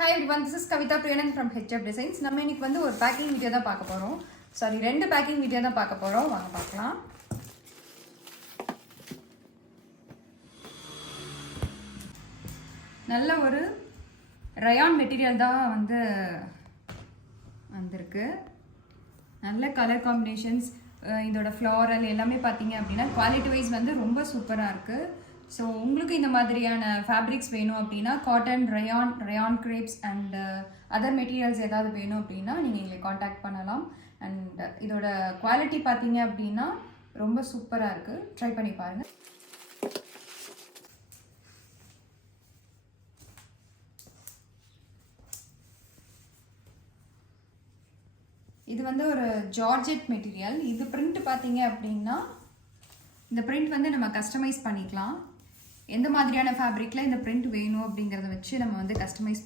Hi everyone, this is Kavita Priyanand from HF Designs. நம்ம இன்னைக்கு வந்து ஒரு பேக்கிங் வீடியோ தான் பார்க்க போறோம். சாரி, ரெண்டு பேக்கிங் வீடியோ தான் பார்க்க போறோம். வாங்க பார்க்கலாம். நல்ல ஒரு ரயான் மெட்டீரியல் தான் வந்து வந்திருக்கு. நல்ல கலர் காம்பினேஷன்ஸ், இதோட ஃப்ளாரல் எல்லாமே பார்த்தீங்க அப்படின்னா குவாலிட்டி வைஸ் வந்து ரொம்ப சூப்பராக இருக்குது. ஸோ உங்களுக்கு இந்த மாதிரியான ஃபேப்ரிக்ஸ் வேணும் அப்படின்னா cotton, rayon crepes and other materials ஏதாவது வேணும் அப்படின்னா நீங்கள் எங்களை காண்டாக்ட் பண்ணலாம். அண்ட் இதோட குவாலிட்டி பார்த்தீங்க அப்படின்னா ரொம்ப சூப்பராக இருக்குது. ட்ரை பண்ணி பாருங்கள். இது வந்து ஒரு ஜார்ஜெட் மெட்டீரியல். இது பிரிண்ட் பார்த்தீங்க அப்படின்னா இந்த பிரிண்ட் வந்து நம்ம கஸ்டமைஸ் பண்ணிக்கலாம். எந்த மாதிரியான ஃபேப்ரிக்கில் இந்த பிரிண்ட் வேணும் அப்படிங்கிறத வச்சு நம்ம வந்து கஸ்டமைஸ்